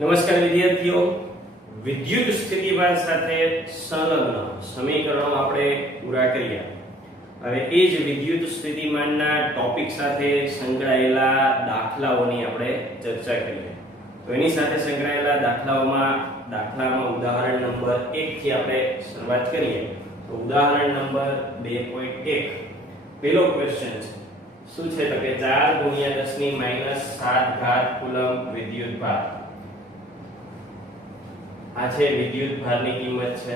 નમસ્કાર વિદ્યાર્થીઓ, વિદ્યુત સ્થિતિમાન સાથે સંલગ્ન સમીકરણો આપણે પૂરા કર્યા. હવે એ જ વિદ્યુત સ્થિતિમાનના ટોપિક સાથે સંકળાયેલા દાખલાઓની આપણે ચર્ચા કરીએ. તો એની સાથે સંકળાયેલા દાખલામાં ઉદાહરણ નંબર 1 થી આપણે શરૂઆત કરીએ. તો ઉદાહરણ નંબર 2.1 પહેલો ક્વેશ્ચન છે. શું છે તો કે 4 × 10⁻7 કુલમ વિદ્યુત ભાર. આ છે વિદ્યુત ભારની કિંમત છે.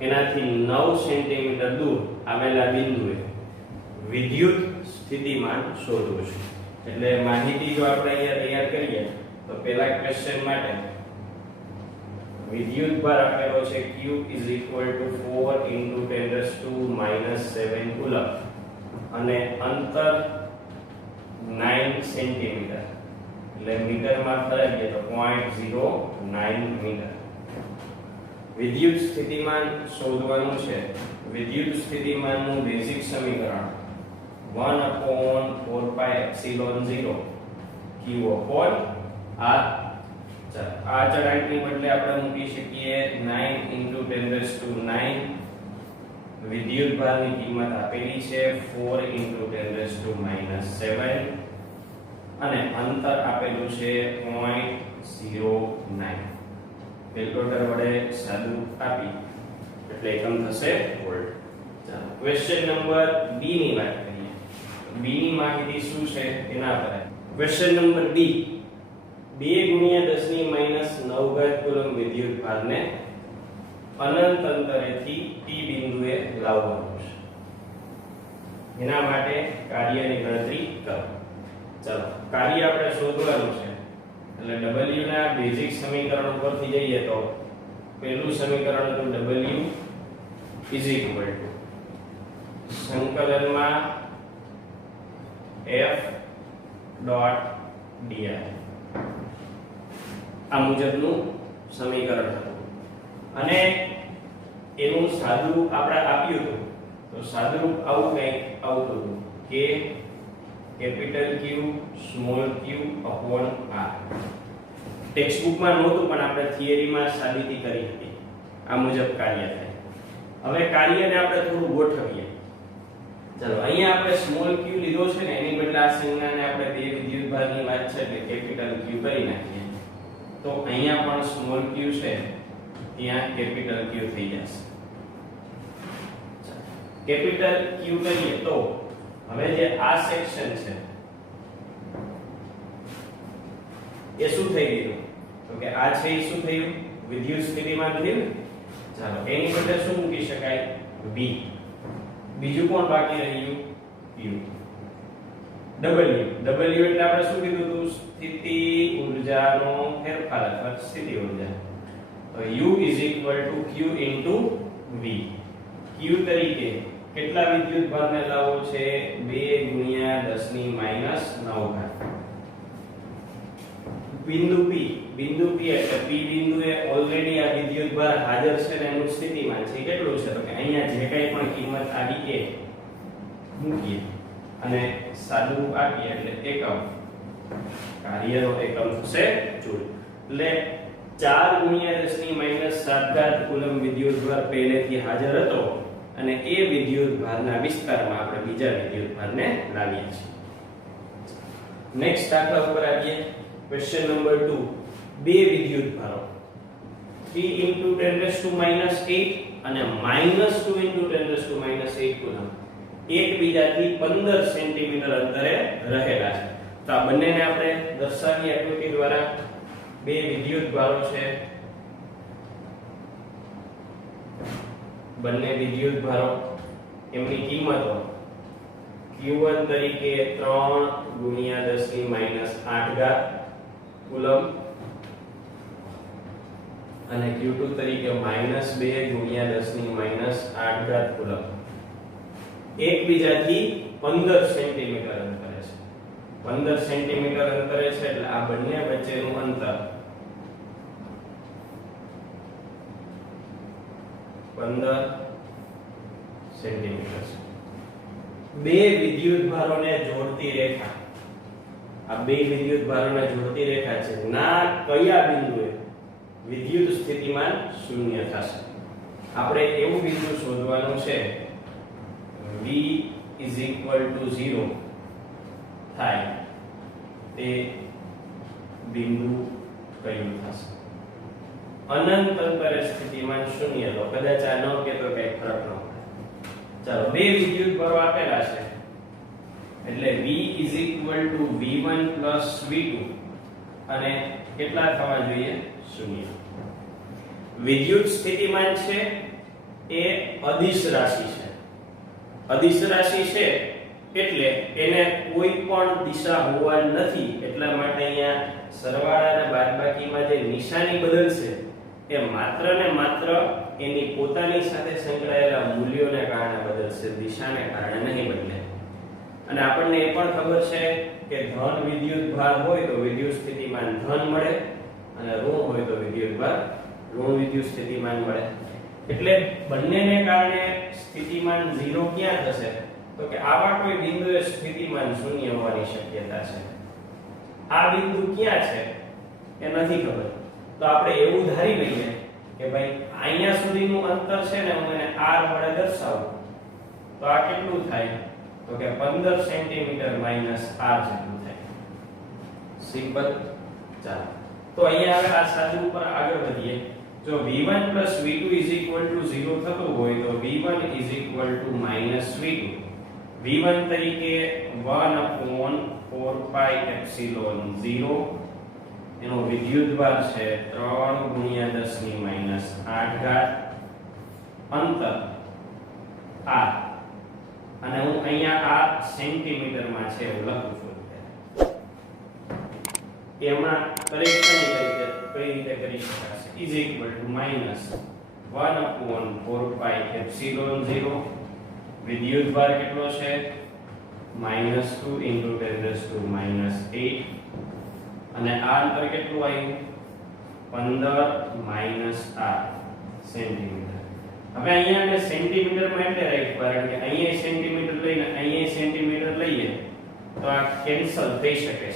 એનાથી 9 સેન્ટીમીટર દૂર આવેલા બિંદુએ વિદ્યુત સ્થિતિમાન શોધવું છે. એટલે માહિતી જો આપણે અહીંયા તૈયાર કરીએ તો પહેલા ક્વેશ્ચન માટે વિદ્યુત ભાર આપેલો છે Q = 4 × 10⁻7 કુલમ અને અંતર 9 સેન્ટીમીટર. એટલે મીટરમાં ફેરવીએ તો 0.09 મીટર. વિદ્યુત સ્થિતિમાન શોધવાનું છે. વિદ્યુત સ્થિતિમાનનું બેઝિક સમીકરણ 1/4πε0 Q/R. આ ચળાંકની બદલે આપણે મૂકી શકીએ 9 × 10⁹. વિદ્યુત ભારની કિંમત આપેલી છે 4 × 10⁻7 અને અંતર આપેલું છે 0.09. કેલ્ક્યુલેટર વડે સાદું આપી એટલે એકમ થશે વોલ્ટ. ચાલો ક્વેશ્ચન નંબર B ની વાત કરીએ. B ની માહિતી શું છે એના પર. ક્વેશ્ચન નંબર B 2 × 10⁻9 કુલમ વિદ્યુત ભારને અનંત અંતરેથી P બિંદુએ લાવવાનું છે. એના માટે કાર્યની ગણતરી કરો. ચાલો કાર્ય આપણે શોધવાનું છે. એટલે W ના બેઝિક સમીકરણ ઉપરથી જઈએ તો પહેલું સમીકરણ હતું W સંકલનમાં F.dr. આ મુજબનું સમીકરણ હતું અને એનું સાદુરૂપ આપણે આપ્યું હતું. તો સાદુરૂપ આવું કંઈક આવતું હતું કે capital Q small q upon r. Text બુકમાં નહોતું પણ આપણે થિયરીમાં સાબિતી કરી હતી. આ મુજબ કાર્ય થાય. હવે કાર્યને આપણે થોડું ગોઠવીએ. ચાલો અહીંયા આપણે સ્મોલ q લીધો છે ને એની બદલે આ સંજ્ઞાને આપણે બે વિદ્યુત ભારની વાત છે એટલે કેપિટલ Q કરી નાખીએ. તો અહીંયા પણ સ્મોલ q છે ત્યાં કેપિટલ Q થઈ જશે. કેપિટલ Q કરીએ તો હવે જે આ સેક્શન છે એ શું થઈ ગયું તો કે આ છે એ શું થયું વિદ્યુત સ્થિતિમાન થયું. ચાલો એની બદલે શું મૂકી શકાય V. બીજું કોણ બાકી રહ્યું Q. W એટલે આપણે શું કીધું હતું સ્થિતિ ઊર્જાનો ફેરફાર અથવા સ્થિતિ ઊર્જા. તો U = Q * V. Q તરીકે કેટલા વિદ્યુત ભારને લાવવો છે 2 × 10⁻9. બિંદુ P એટલે P બિંદુએ ઓલરેડી આ વિદ્યુત ભાર હાજર છે ને એનું સ્થિતિમાન છે કેટલું છે તો કે અહીંયા જે કંઈ પણ કિંમત આવી એ મૂકીએ અને સાદુરૂપ આપીએ એટલે એકમ. કાર્યનો એકમ થશે જૂલ. એટલે 4 × 10⁻7 કુલમ વિદ્યુત ભાર પહેલેથી હાજર હતો અને એ વિદ્યુત ભારના વિસ્તારમાં આપણે બીજા વિદ્યુત ભારને લાવીએ છીએ. નેક્સ્ટ દાખલા ઉપર આવીએ. ક્વેશ્ચન નંબર 2 બે વિદ્યુત ભારો 3 × 10⁻8 અને -2 × 10⁻8 કુલમ એકબીજાથી 15 સેન્ટીમીટર અંતરે રહેલા છે. તો આ બંનેને આપણે દર્શાવીએ આકૃતિ દ્વારા. બે વિદ્યુત ભારો છે. બંને વિદ્યુત ભારો એમની કિંમતો Q1 તરીકે 3 × 10⁻8 કુલમ અને Q2 તરીકે -2 × 10⁻8 કુલમ એકબીજાથી 15 સેન્ટીમીટર અંતરે છે. 15 સેન્ટીમીટર અંતરે છે એટલે આ બંને વચ્ચેનું અંતર 15 સેન્ટીમીટર છે. બે વિદ્યુત ભારોને જોડતી રેખા આ બે વિદ્યુત ભારોને જોડતી રેખા છે ના કયા બિંદુએ વિદ્યુત સ્થિતિમાન શૂન્ય થશે. આપણે એવું બિંદુ શોધવાનું છે v = 0 થાય તે બિંદુ કયું થશે. અનંત અંતરે સ્થિતિમાન શૂન્ય તો કદાચ આ ન કે તો કઈ ફરક ન પડે. ચાલો બે વિદ્યુત ભારો આપેલા છે એટલે v = v1 + v2 અને કેટલા થવા જોઈએ શૂન્ય. વિદ્યુત સ્થિતિમાન છે એ અદિશ રાશિ છે. અદિશ રાશિ છે એટલે એને કોઈ પણ દિશા હોવા નથી. એટલા માટે અહીંયા સરવાળા અને બાદબાકીમાં જે નિશાની બદલશે એ માત્ર ને માત્ર એની પોતાની સાથે સંકળાયેલા મૂલ્યોને કારણે બદલશે, દિશાને કારણે નહીં બદલે. અને આપણને એ પણ ખબર છે કે ધન વિદ્યુત ભાર હોય તો વિદ્યુત સ્થિતિમાન ધન મળે અને ઋણ હોય તો વિદ્યુત ભાર ઋણ વિદ્યુત સ્થિતિમાન મળે. એટલે બંનેને કારણે સ્થિતિમાન 0 ક્યાં થશે તો કે આવા કોઈ બિંદુએ સ્થિતિમાન શૂન્ય હોવાની શક્યતા છે. આ બિંદુ ક્યાં છે એ નથી ખબર તો આપણે એવું ધારી લઈએ કે ભાઈ અહીંયા સુધીનું અંતર છે ને હું એને r વડે દર્શાવું તો આ કેટલું થાય તો કે 15 સેન્ટીમીટર - r જેટલું થાય. સિમ્પલ. ચાલો તો અહીંયા હવે આ સાદુ ઉપર આગળ વધીએ. જો v1 + v2 = 0 થતું હોય તો v1 = -v2. v1 તરીકે 1/4 pi epsilon 0 એનો વિદ્યુતભાર છે 3 × 10 - 8 અંતર r અને હું અહીંયા આ સેન્ટીમીટરમાં છે એવું લખું છું. એમાં કરેક્શન કઈ રીતે કરી શકાશે = -1/4 pi epsilon 0 વિદ્યુતભાર કેટલો છે -2 × 10 - 8 અને આ અંતર કેટલું આવ્યું 15 - r સેન્ટીમીટર. હવે અહીંયા મેં સેન્ટીમીટરમાં એટલે રાખ્યું કારણ કે અહીંયા સેન્ટીમીટર લઈને અહીંયા સેન્ટીમીટર લઈએ તો આ કેન્સલ થઈ શકે છે.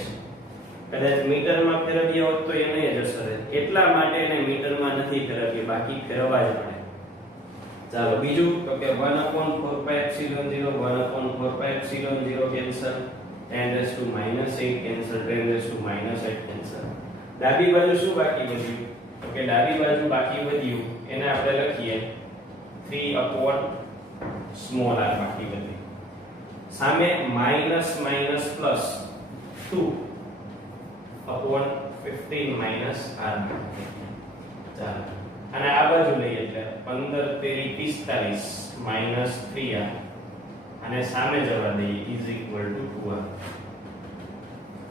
કદાચ મીટરમાં ફેરવ્યા હોત તો એને જ અસર રહે. એટલા માટે એને મીટરમાં નથી ફેરવ્યું, બાકી ફેરવવા જ પડે. ચાલો બીજું તો કે 1/4 pi epsilon 0 1/4 pi epsilon 0 cancel 10 to -8 cancel 10 to -8 cancel. ડાબી બાજુ શું બાકી વધ્યું તો કે ડાબી બાજુ બાકી વધ્યું એને આપણે લખીએ 3/r બાકી વધ્યું. સામે -+ +2/15 - r. ચાલો અને આ બાજુ લઈએ એટલે 15 × 45 - 3r અને સામે જવા દઈએ = 2r.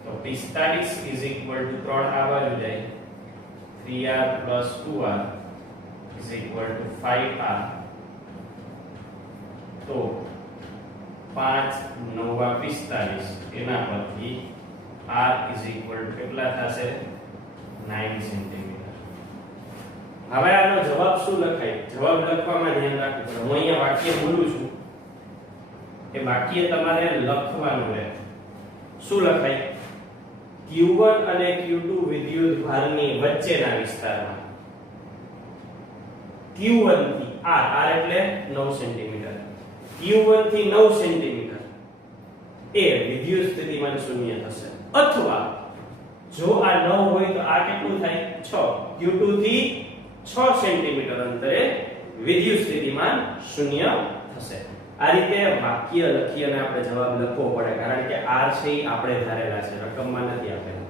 તો 45 = 3 આ બાજુ જાય 3r + 2r = 5r. તો 5 × 9 = 45 એના પરથી r = કેટલા થશે 9 સેન્ટીમીટર. હવે આનો જવાબ શું લખાય? જવાબ લખવામાં ધ્યાન રાખવું પડે. હું અહીંયા વાક્ય બોલું છું એ વાક્ય તમારે લખવાનું રહે. શું લખાય? Q1 અને Q2 વિદ્યુત ભારની વચ્ચેના વિસ્તારમાં Q1 થી r એટલે 9 સેન્ટીમીટર Q1 થી 9 સેન્ટીમીટર એ વિદ્યુત સ્થિતિમાન શૂન્ય થશે. અથવા જો આ 9 હોય તો આ કેટલું થાય 6 Q2 થી 6 સેન્ટીમીટર અંતરે વિદ્યુત સ્થિતિમાન શૂન્ય થશે. આ રીતે વાક્ય લખી અને આપણે જવાબ લખવો પડે કારણ કે r છે એ આપણે ધારેલા છે, રકમમાં નથી આપેલા.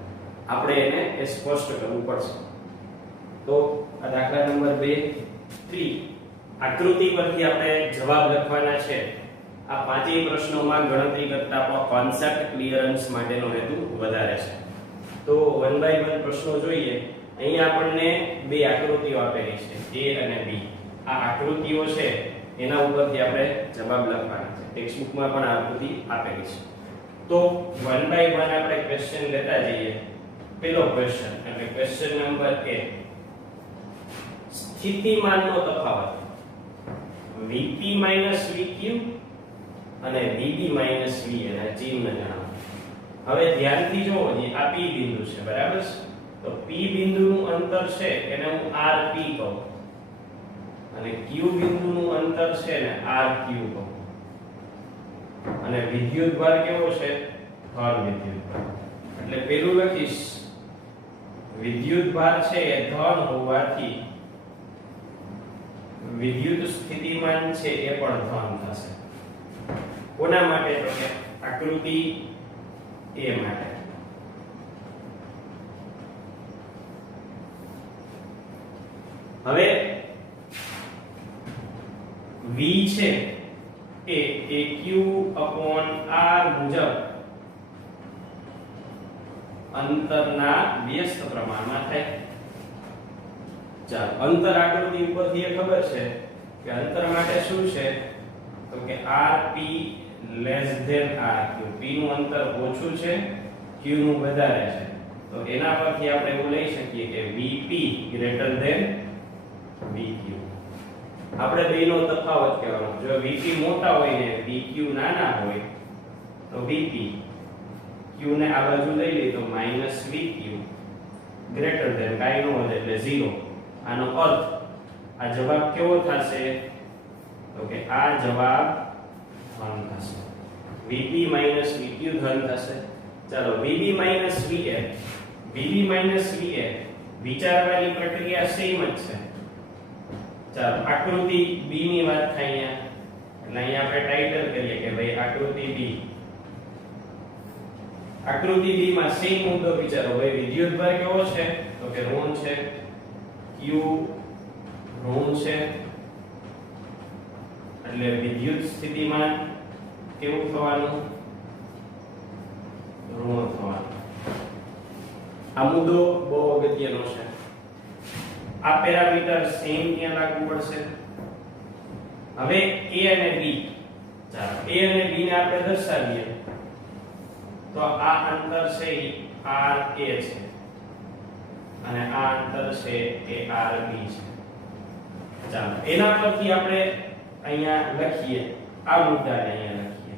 આપણે એને એ સ્પષ્ટ કરવું પડશે. તો આ દાખલા નંબર 2 3 આકૃતિ પરથી આપણે જવાબ લખવાના છે. આ પાંચેય પ્રશ્નોમાં ગણતરી કરતા પણ કોન્સેપ્ટ ક્લિયરન્સ માટેનો હેતુ વધારે છે. તો 1 by 1 પ્રશ્નો જોઈએ. અહીંયા આપણને બે આકૃતિઓ આપેલી છે A અને B. આ આકૃતિઓ છે એના ઉપરથી આપણે જવાબ લખવાના છે. ટેક્સ્ટબુકમાં પણ આ આકૃતિ આપેલી છે. તો 1 by 1 આપણે ક્વેશ્ચન લેતા જઈએ. પહેલો ક્વેશ્ચન એટલે ક્વેશ્ચન નંબર A. સ્થિતિમાનનો તફાવત Vp - Vq અને Vb - V એના ચિહ્ન જણાવો. હવે ધ્યાનથી જોવો આ P બિંદુ છે, બરાબર છે? તો P બિંદુનું અંતર છે એને હું RP કહું અને Q બિંદુનું અંતર છે ને RQ કહું. અને વિદ્યુતભાર કેવો છે? ધન વિદ્યુતભાર. એટલે પેલું લખીશ વિદ્યુતભાર છે એ ધન હોવાથી વિદ્યુત સ્થિતિમાન છે એ પણ ધન થશે. કોના માટે? તો કે આકૃતિ એ માટે. હવે V છે એ Q/R મુજબ અંતરના વ્યસ્ત પ્રમાણમાં થાય. ચાલો, અંતર આકૃતિ ઉપરથી એ ખબર છે કે અંતર માટે શું છે? તો કે RP RQ. P નું અંતર ઓછું છે, Q નું વધારે છે. તો એના પરથી આપણે એવું લઈ શકીએ કે VP VQ. આપણે બેનો તફાવત કહેવાનો. જો VP મોટા હોય ને VQ નાના હોય તો VP, Q ને આ બાજુ લઈ લઈએ તો -VQ ગ્રેટર ધેન કાઈ નો હોય એટલે 0. આનો અર્થ આ જવાબ કેવો થશે? તો કે આ જવાબ ધન થશે. VP VQ ધન થશે. ચાલો, VB VA વિચારવાની પ્રક્રિયા સેમ જ છે. ચાલો, આકૃતિ B ની વાત થાય અહીંયા. એટલે અહીંયા આપણે ટાઇટલ કરીએ કે ભાઈ આકૃતિ B. આકૃતિ B માં સેમ મુદ્દો વિચારો. ભાઈ વિદ્યુતભાર કેવો છે? તો કે ઋણ છે, Q ઋણ છે, એટલે વિદ્યુત સ્થિતિમાન કેવું થવાનું? ઋણ થવાનું. આ મુદ્દો બહુ અગત્યનો છે. આ પેરામીટર સેમ ક્યાં લાગુ પડશે? હવે A અને B, ચાલો A અને B ને આપણે દર્શાવીએ તો આ અંતર છે RA છે અને આ અંતર છે એ RB છે. ચાલો, એના પરથી આપણે અહીંયા લખીએ, આ મુદ્દાને અહીંયા લખીએ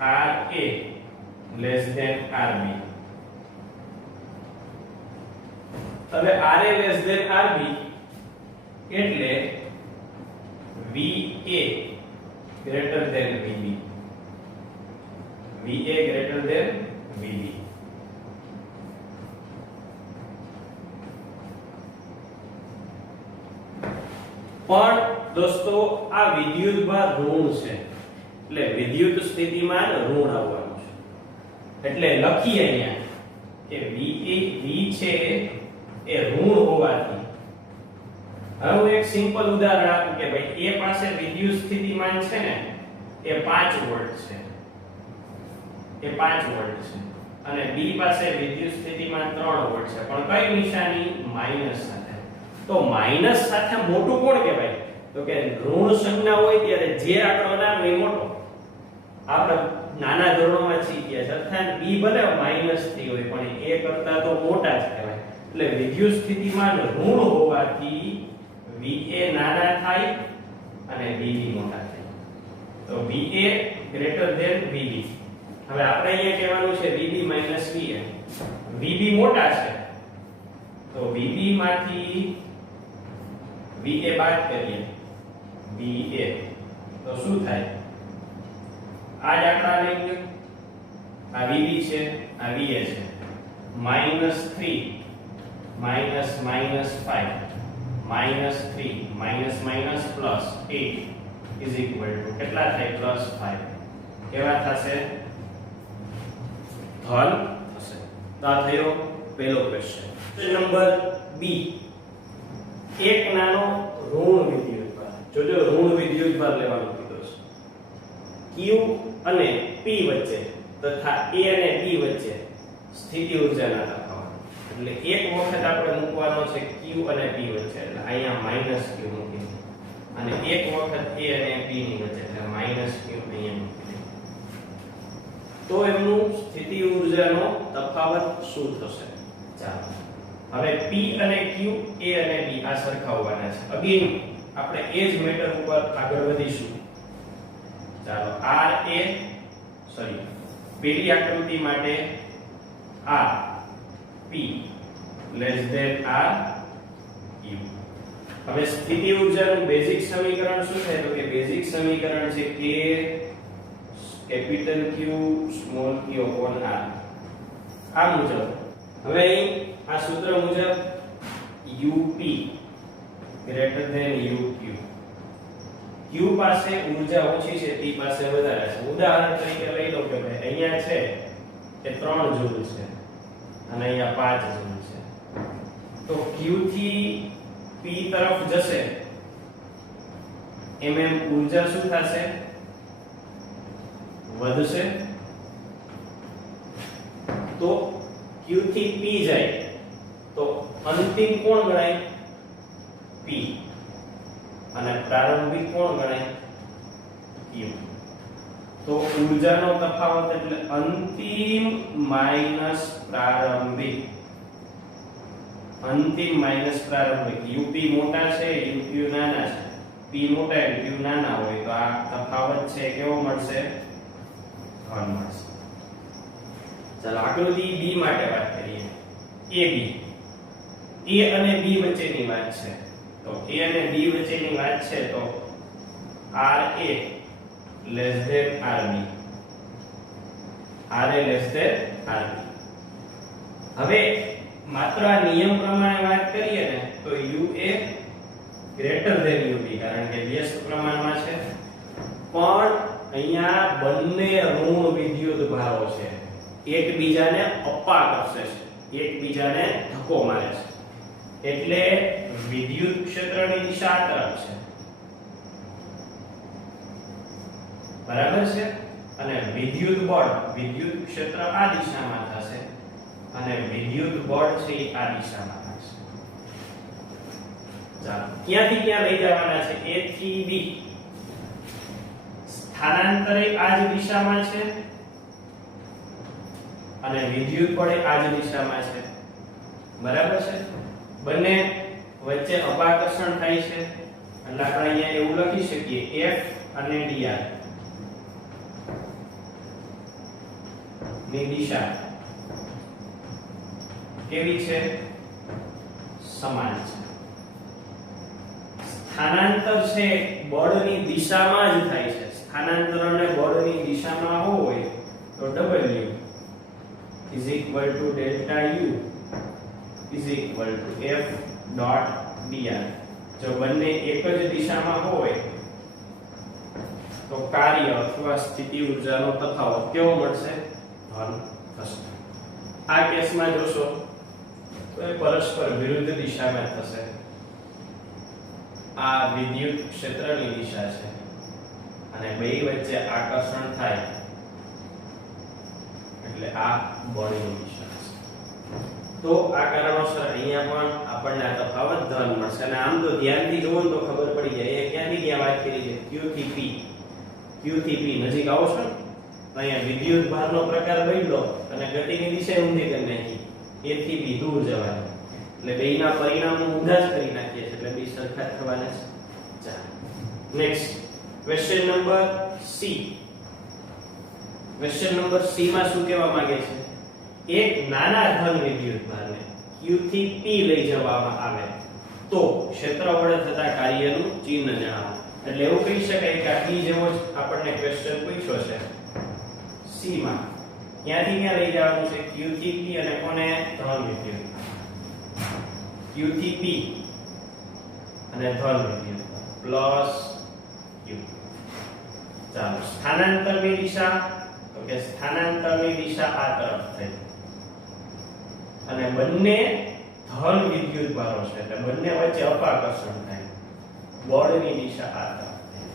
RA RB. હવે RA RB એટલે VA greater than VB. VA greater than VB. પણ દોસ્તો આ વિદ્યુતભાર ઋણ છે એટલે વિદ્યુત સ્થિતિમાન ઋણ આવવાનું છે. એટલે લખીએ અહીંયા કે V છે એ ઋણ હોવાથી. હવે હું એક સિમ્પલ ઉદાહરણ આપું કે ભાઈ A પાસે વિદ્યુત સ્થિતિમાન છે ને એ 5 વોલ્ટ છે. એ 5 વોલ્ટ છે અને B પાસે વિદ્યુત સ્થિતિમાન 3 વોલ્ટ છે. પણ કઈ નિશાની? માઈનસ સાથે. તો માઈનસ સાથે મોટું કોણ કહેવાય? તો કે ઋણ સંજ્ઞા હોય ત્યારે જે આંકડો નાનો એ મોટો. આપણે નાના ધોરણોમાં શીખ્યા છે. અર્થાત B ભલે માઈનસ થી હોય પણ A કરતા તો મોટા જ કહેવાય. એટલે વિદ્યુત સ્થિતિમાન ઋણ હોવાથી VA નાના થાય અને VB મોટા થાય. તો VA greater than VB. હવે આપણે અહીંયા કહેવાનું છે VB VA. VB મોટા છે તો VB માંથી VA બાદ કરીએ VA તો શું થાય? આ જ આંકડા લઈ લો. આ VB છે, આ VA છે. -3 -5 -3 +8 is equal to કેટલા થાય? +5. કેવા થશે? ધન થશે. તો આ થયો પહેલો ક્વેશ્ચન. નંબર B, એક નાનો ઋણ વિદ્યુતભાર. જોજો ઋણ વિદ્યુતભાર લેવાનો કીધો છે. Q અને P વચ્ચે તથા A અને B વચ્ચે સ્થિતિ ઊર્જાના તફાવત. એટલે એક વખત આપણે મૂકવાનો છે Q અને P વચ્ચે એટલે અહીંયા -Q મૂકી અને એક વખત A અને P ની વચ્ચે એટલે -Q અહીંયા મૂકી. તો એમનું સ્થિતિ ઊર્જાનો તફાવત શું થશે? ચાલો, હવે P અને Q, A અને B આ સરખાવવાના છે. અગેન આપણે એ જ મેટર ઉપર આગળ વધીશું. ચાલો, પેલી આકૃતિ માટે R P less than R Q. હવે સ્થિતિ ઊર્જાનું બેઝિક સમીકરણ શું છે? તો કે બેઝિક સમીકરણ છે K capital Q small q upon R. આ મુજબ હવે અહીં આ સૂત્ર મુજબ UP greater than UQ. Q પાસે ઊર્જા ઓછી છે, P પાસે વધારે છે. ઉદાહરણ તરીકે લઈ લો કે ભાઈ અહીંયા છે એ 3 જૂલ છે અને અહીંયા 5 જૂલ છે. તો Q થી P તરફ જશે એમ ઊર્જા શું થશે? વધશે. તો Q થી P જાય તો અંતિમ કોણ ગણાય? P. અને પ્રારંભિક કોણ ગણાય? Q. તો ઊર્જાનો તફાવત એટલે અંતિમ માઈનસ પ્રારંભિક. અંતિમ માઈનસ પ્રારંભિક. UP મોટા છે, UQ નાના છે. P મોટા એટલે Q નાના હોય તો આ તફાવત છે કેવો મળશે? ધન મળશે. ચાલો આકૃતિ B માટે વાત કરીએ. AB. A અને B વચ્ચેની વાત છે. તો A અને B વચ્ચેની વાત છે તો RA less than RB. RA less than RB. હવે માત્ર આ નિયમ પ્રમાણે વાત કરીએ ને તો UA ગ્રેટર ધેન UB કારણ કે વ્યસ્ત પ્રમાણમાં છે. પણ અહીંયા બંને ઋણ વિદ્યુત ભારો છે, એકબીજાને અપ્પા કરશે છે, એકબીજાને ધક્કો મારે છે. એટલે વિદ્યુત ક્ષેત્રની દિશા આ તરફ છે, બરાબર છે. અને વિદ્યુત બળ, વિદ્યુત ક્ષેત્ર આ દિશામાં થશે અને વિદ્યુત બળ છે આ દિશામાં થશે. ચાલો ક્યાંથી ક્યાં લઈ જવાના છે? A થી B. સ્થાનાંતરે આ જ દિશામાં છે અને વિદ્યુત બળ આ જ દિશામાં છે, બરાબર છે. બંને વચ્ચે અપાકર્ષણ થાય છે એટલે આપણે અહીંયા એવું લખી શકીએ F અને dr ની દિશા કેવી છે? સમાન છે. સ્થાનાંતર છે બળની દિશામાં જ થાય છે. સ્થાનાંતર અને બળની દિશામાં હોય તો W is equal to delta U is equal to F dot dr. જો બંને એક જ દિશામાં હોય તો કાર્ય અથવા સ્થિતિ ઊર્જાનો તફાવત કેવો મળશે? ધન થશે. આ કેસમાં જોશો તો એ પરસ્પર વિરુદ્ધ દિશામાં થશે. આ વિદ્યુત ક્ષેત્રની દિશા છે અને બે વચ્ચે આકર્ષણ થાય એટલે આ બળની દિશા છે. તો આ કારણોસર અહીંયા પણ આપણને આ તફાવત ધન મળશે. અને આમ તો ધ્યાનથી જોવો તો ખબર પડી જાય એ ક્યાંથી ક્યાં વાત કરી છે? Q થી P. Q થી P નજીક આવો છો અહીંયા વિદ્યુત ભારનો પ્રકાર બદલો અને ગતિની દિશા ઊંધી કરી નાખી. A થી B દૂર જવાનું એટલે બેયના પરિણામો ઊંધા જ કરી નાખીએ છીએ એટલે બે સરખા થવાના છે. ચાલો next question number C. Question number C માં શું કહેવા માંગે છે? એક નાના ધન વિદ્યુત ભારને Q થી P લઈ જવામાં આવે તો ક્ષેત્ર વડે થતા કાર્યનું ચિહ્ન જણાવો. એટલે એવું કહી શકાય કે આ P જેવો જ આપણને ક્વેશ્ચન પૂછ્યો છે C માં. ક્યાંથી ક્યાં લઈ જવાનું છે? Q થી P અને કોને? ધન વિદ્યુત. Q થી P અને ધન વિદ્યુત પ્લસ Q. ચાલો સ્થાનાંતરની દિશા તો કે સ્થાનાંતરની દિશા આ તરફ થઈ અને બંને ધન વિદ્યુત ભારો છે એટલે બંને વચ્ચે અપાકર્ષણ થાય. બળની દિશા આ તરફ થઈ.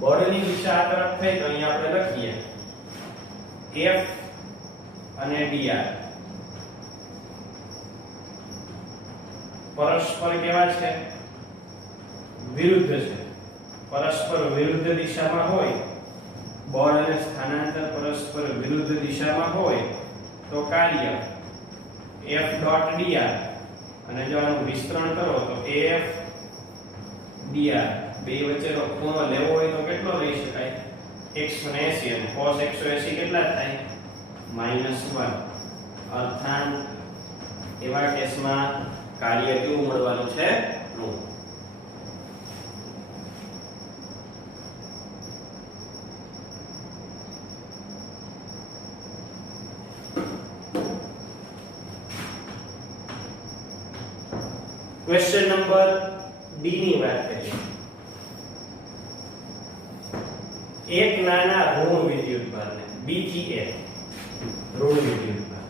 બળની દિશા આ તરફ થઈ તો અહીંયા આપણે લખીએ F અને dr પરસ્પર કેવા છે? વિરુદ્ધ છે. પરસ્પર વિરુદ્ધ દિશામાં હોય બળ અને સ્થાનાંતર પરસ્પર વિરુદ્ધ દિશામાં હોય તો કાર્ય F dot dr અને જો આનું વિસ્તરણ કરો તો F dr બે વચ્ચેનો ખૂણો લેવો હોય તો કેટલો લઈ શકાય? 180 અને cos 180 કેટલા થાય -1 અર્થાત એવા કેસમાં કાર્ય કેવું મળવાનું છે ઋણ. ક્વેશ્ચન નંબર બી ની વાત કરીએ. એક નાના ઋણ વિદ્યુતભારને B થી A ઋણ વિદ્યુતભાર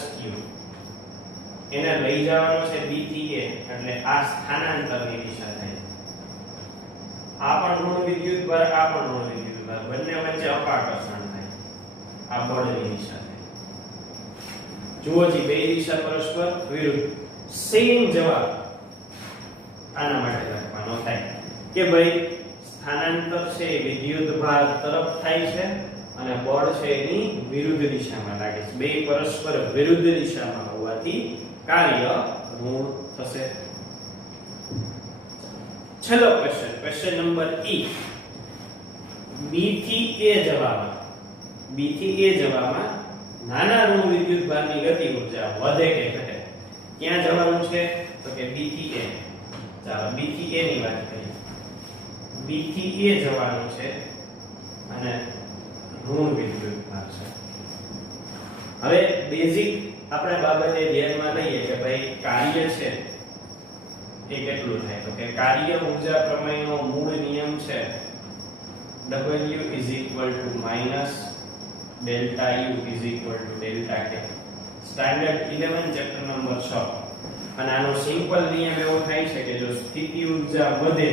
-q એને લઈ જવાનો છે B થી A એટલે આ સ્થાનાંતરની દિશા થાય. આ પણ ઋણ વિદ્યુતભાર આ પણ ઋણ વિદ્યુતભાર બંને વચ્ચે અપાકર્ષણ થાય. આ બળની દિશા થાય. જુઓ જી બે દિશા પરસ્પર વિરુદ્ધ. સેમ જવાબ આના માટે લખવાનો થાય કે ભાઈ સ્થાનાંતર છે વિદ્યુતભાર તરફ થાય છે અને બળ છે એની વિરુદ્ધ દિશામાં લાગે છે. બે પરસ્પર વિરુદ્ધ દિશામાં હોવાથી કાર્ય ઋણ થશે. છેલ્લો question, question number E. B થી A જવામાં નાના ઋણ વિદ્યુતભારની ગતિ ઊર્જા વધે કે ઘટે? ક્યાં જવાનું છે તો કે B થી A. ચાલો B થી A ની વાત કરીએ. B થી A જવાનું છે અને ઋણ વિદ્યુતભાર છે. હવે બેઝિક આપણે બાબતે ધ્યાનમાં લઈએ કે ભાઈ કાર્ય છે એ કેટલું થાય તો કે કાર્ય ઊર્જા પ્રમેયનો મૂળ નિયમ છે W - delta U delta K. Standard 11 chapter number 6. અને આનો સિમ્પલ નિયમ એવો થાય છે કે જો સ્થિતિ ઊર્જા વધે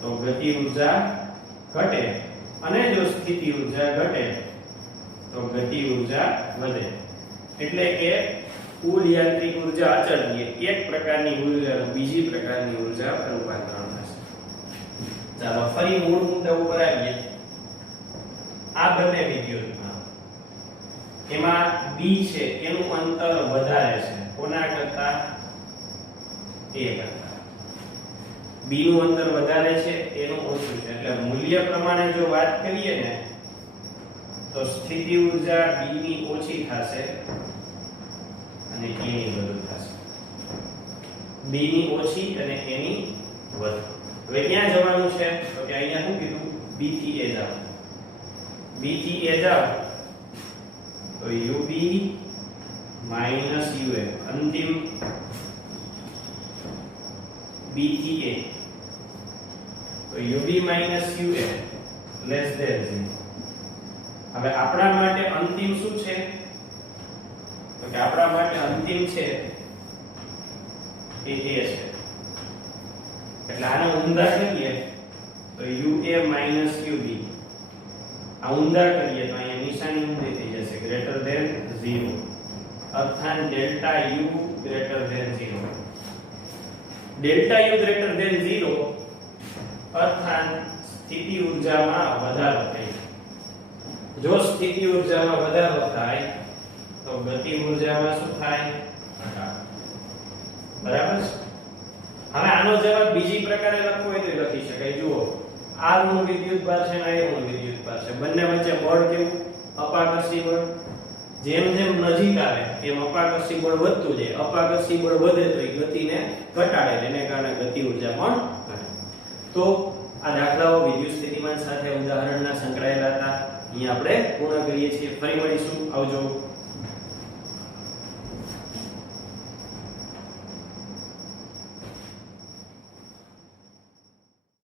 તો ગતિ ઊર્જા ઘટે અને જો સ્થિતિ ઊર્જા ઘટે તો ગતિ ઊર્જા વધે. એટલે કે કુલ યાંત્રિક ઊર્જા અચળ એક પ્રકારની ઊર્જા બીજી પ્રકારની ઊર્જા રૂપાંતરણ થશે. ચાલો ફરી મૂળ મુદ્દા ઉપર આવીએ. આ બંને વિદ્યુતમાં એમાં B છે એનું અંતર વધારે છે કોના કરતા? A કરતા. B નું અંતર વધારે છે એનું ઓછું છે એટલે મૂલ્ય પ્રમાણે જો વાત કરીએ ને તો સ્થિતિ ઊર્જા B ની ઓછી થશે અને A ની વધુ થશે. B ની ઓછી અને A ની વધુ. હવે ક્યાં જવાનું છે તો કે અહીંયા શું કીધું B થી A જાવ. B થી A જાવ તો UB - UA અંતિમ B થી A તો UB - UA લેસ ધેન 0. હવે આપણા માટે અંતિમ શું છે તો કે આપણા માટે અંતિમ છે એ A છે. એટલે આને ઊંધા કરીએ તો UA - UB. આ ઊંધા કરીએ તો અહીંયા નિશાની ઊંધી થઈ જશે ગ્રેટર ધેન 0 અર્થાત delta U greater than 0. Delta U greater than 0 અર્થાત સ્થિતિ ઊર્જામાં વધારો થાય. જો સ્થિતિ ઊર્જામાં વધારો થાય તો ગતિ ઊર્જામાં શું થાય? ઘટાડો. બરાબર છે. હવે આનો જવાબ બીજી પ્રકારે લખવો હોય તો લખી શકાય. જુઓ આ ઋણ વિદ્યુતભાર છે અને આ ઋણ વિદ્યુતભાર છે. બંને વચ્ચે બળ કેવું? અપાકર્ષી બળ. જેમ જેમ નજીક આવે એમ અપાકર્ષી બળ વધતું જાય. અપાકર્ષી બળ વધે તો એ ગતિને ઘટાડે એને કારણે ગતિ ઊર્જા પણ ઘટે. તો આ દાખલાઓ વિદ્યુત સ્થિતિમાન સાથે ઉદાહરણના સંકળાયેલા હતા. અહીં આપણે પૂર્ણ કરીએ છીએ. ફરી મળીશું. આવજો.